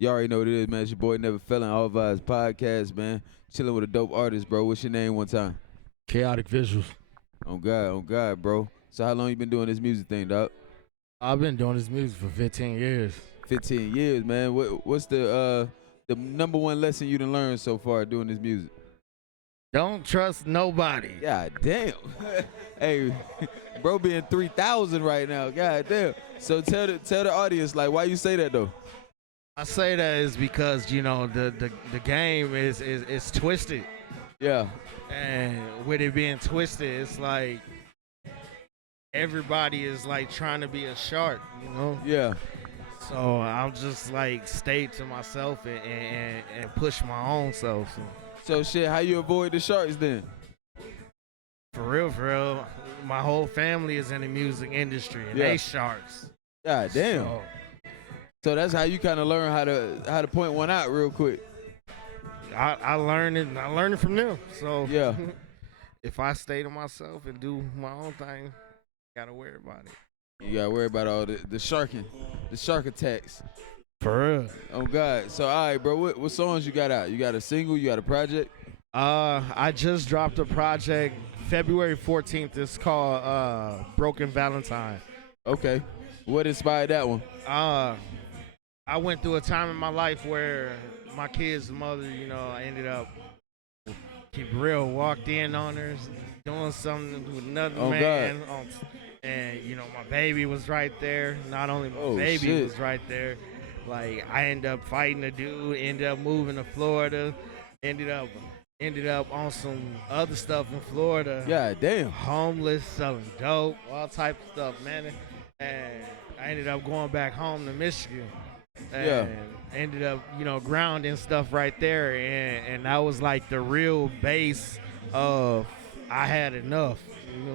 You already know what it is, man. It's your boy Never Failing All Vybes podcast, man. Chilling with a dope artist, bro. What's your name one time? Chaoticvizualz. On God, bro. So how long you been doing this music thing, dog? I've been doing this music for 15 years. 15 years, man. What's the number one lesson you done learned so far doing this music? Don't trust nobody. God damn. Hey, bro being 3,000 right now. God damn. So tell the audience, like, why you say that though? I say that is because the game is twisted, Yeah. and with it being twisted, it's like everybody is like trying to be a shark, Yeah. So I'm just like stay to myself and push my own self. So shit, how you avoid the sharks then? For real, my whole family is in the music industry, and Yeah. they sharks. God damn. So, So that's how you kind of learn how to point one out real quick. I learned it. I learned it from them. So Yeah. if I stay to myself and do my own thing, gotta worry about it. You gotta worry about all the sharking, the shark attacks. For real. Oh God. So all right, bro. What songs you got out? You got a single? You got a project? I just dropped a project February 14th. It's called Broken Valentine. Okay. What inspired that one? I went through a time in my life where my kid's mother, I ended up keep real walked in on her, doing something with another Oh, man. And my baby was right there. Not only my baby shit. was right there, like I ended up fighting the dude, ended up moving to Florida, ended up on some other stuff in Florida. God damn. Homeless, selling dope, all type of stuff, man. And I ended up going back home to Michigan. Yeah. And ended up, grounding stuff right there, and that was like the real base of I had enough.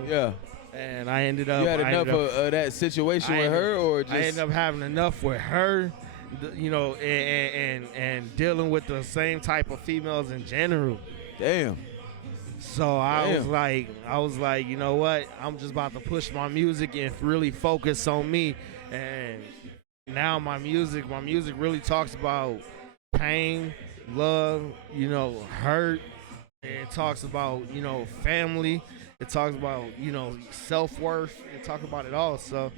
Yeah. And I ended up. You had I enough ended up, of that situation I with ended- her, or just I ended up having enough with her, and dealing with the same type of females in general. damn. So I Damn. was like, you know what? I'm just about to push my music and really focus on me. And now my music really talks about pain, love, hurt. It talks about, family. It talks about, self-worth. It talks about it all. So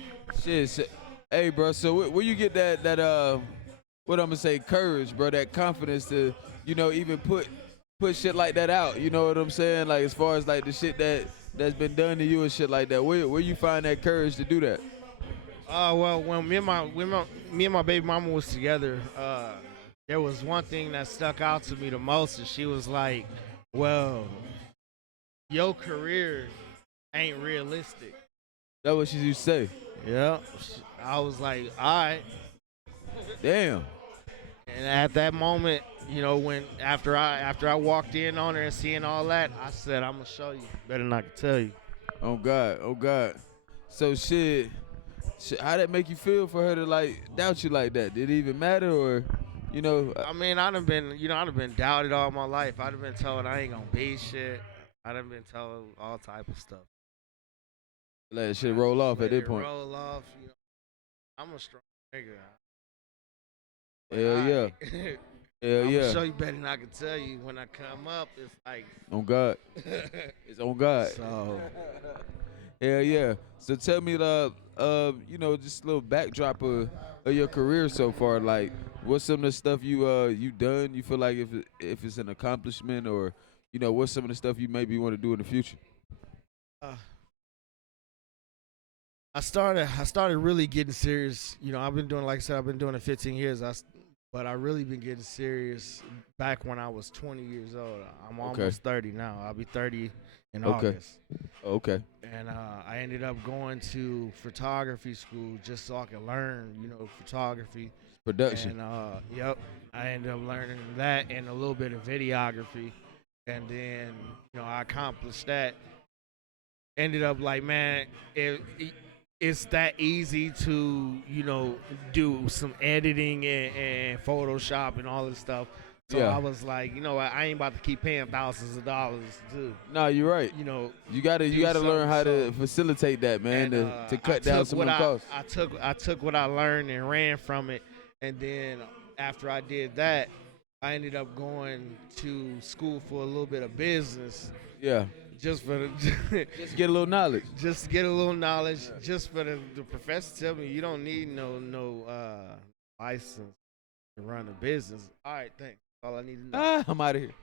Shit. Hey, bro. So where you get that what I'm gonna say, courage, bro? That confidence to even put shit like that out. You know what I'm saying? Like as far as like the shit that's been done to you and shit like that. Where you find that courage to do that? well, when me and my baby mama was together, there was one thing that stuck out to me the most, and she was like, "Well, your career ain't realistic." That what she used to say. Yeah, I was like, "All right." Damn. And at that moment, when after I walked in on her and seeing all that, I said, "I'm gonna show you. Better not tell you." Oh God. So shit, how that make you feel for her to like doubt you like that? Did it even matter, or I mean, I done been doubted all my life. I done been told I ain't gonna be shit. I done been told all type of stuff. let that shit roll off Let at this it point? roll off. I'm a strong nigga. Hell yeah. Hell I'm yeah. gonna show you better than I can tell you. When I come up, it's like On God. It's on God. so. Hell yeah. So tell me just a little backdrop of your career so far. Like, what's some of the stuff you done? You feel like if it's an accomplishment, or what's some of the stuff you maybe want to do in the future? Uh, I started really getting serious. I've been doing, like I said, I've been doing it 15 years. But I really been getting serious back when I was 20 years old. I'm Okay. almost 30 now. I'll be 30 in Okay. August. Okay. And I ended up going to photography school just so I could learn, photography. Production. And yep, I ended up learning that and a little bit of videography. And then, I accomplished that. Ended up like, man, it's that easy to, do some editing and Photoshop and all this stuff. So Yeah. I was like, I ain't about to keep paying thousands of dollars to, No, you're right. You gotta do learn how to something. facilitate that, man, And to cut down some of the costs. I took what I learned and ran from it, and then after I did that, I ended up going to school for a little bit of business, Yeah. just for the Just get a little knowledge. just to get a little knowledge, just for the professor tell me you don't need no license to run a business. All right, thanks. All I need to know. I'm out of here.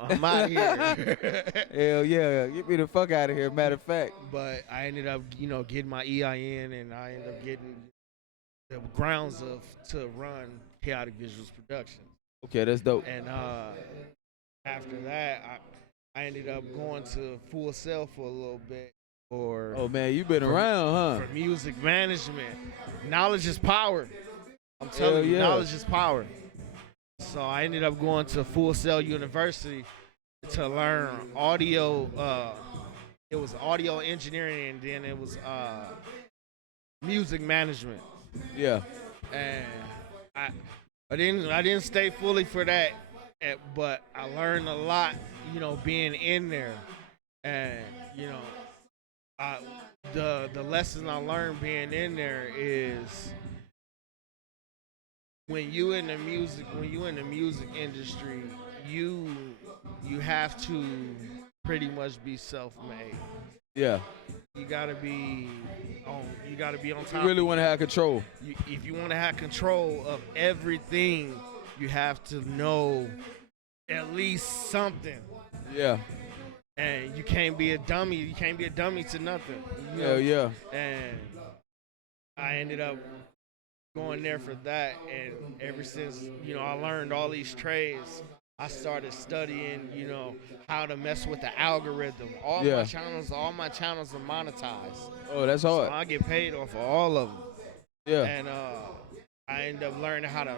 I'm out here. Hell yeah, get me the fuck out of here. Matter of fact. But I ended up, getting my EIN, and I ended up getting the grounds to run Chaotic Visuals Productions. Okay, that's dope. And after that, I ended up going to Full Sail for a little bit. Oh man, you been around, huh? For music management. Knowledge is power. I'm telling you, knowledge is power. So I ended up going to Full Sail University to learn audio. It was audio engineering, and then it was music management. Yeah. And I didn't stay fully for that, but I learned a lot, being in there, and the lesson I learned being in there is when you in the music industry, you have to pretty much be self-made. Yeah. You gotta be on top. You really want to have control. If you want to have control of everything, you have to know at least something. Yeah. And you can't be a dummy. You can't be a dummy to nothing. Hell yeah. And I ended up going there for that, and ever since I learned all these trades, I started studying how to mess with the algorithm. All my channels are monetized. Oh, that's hard. So I get paid off of all of them. Yeah. And I ended up learning how to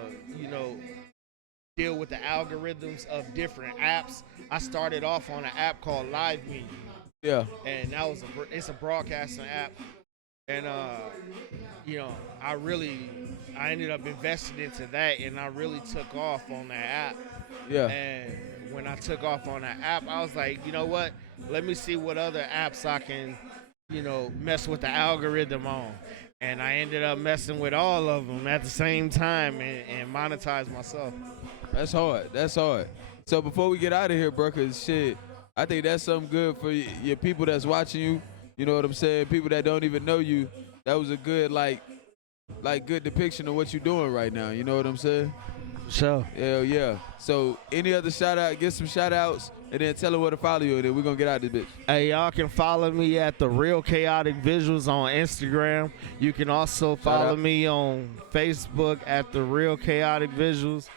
deal with the algorithms of different apps. I started off on an app called Live Me. Yeah. And that was it's a broadcasting app. And I ended up investing into that, and I really took off on that app. Yeah. And when I took off on that app, I was like, you know what? Let me see what other apps I can, mess with the algorithm on. And I ended up messing with all of them at the same time and monetize myself. That's hard. That's hard. So before we get out of here, bro, 'cause shit, I think that's something good for your people that's watching you. You know what I'm saying? People that don't even know you. That was a good, like good depiction of what you're doing right now. You know what I'm saying? So. Hell yeah. So any other shout out, get some shout outs, and then tell them where to follow you, and then we're going to get out of this bitch. Hey, y'all can follow me at The Real Chaotic Visuals on Instagram. You can also follow me on Facebook at The Real Chaotic Visuals.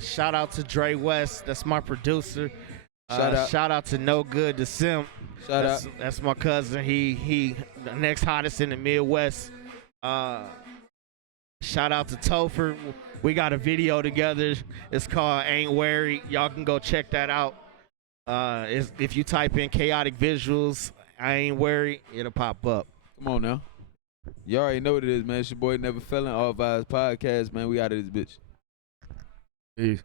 Shout out to Dre West. That's my producer. Shout out to No Good to Simp. That's my cousin. He the next hottest in the Midwest. Shout out to Topher. We got a video together. It's called Ain't Worried. Y'all can go check that out. If you type in Chaotic Visuals, I Ain't Worried, it'll pop up. Come on now. You already know what it is, man. It's your boy Never Failing, All Vybes Podcast, man. We out of this bitch. Peace.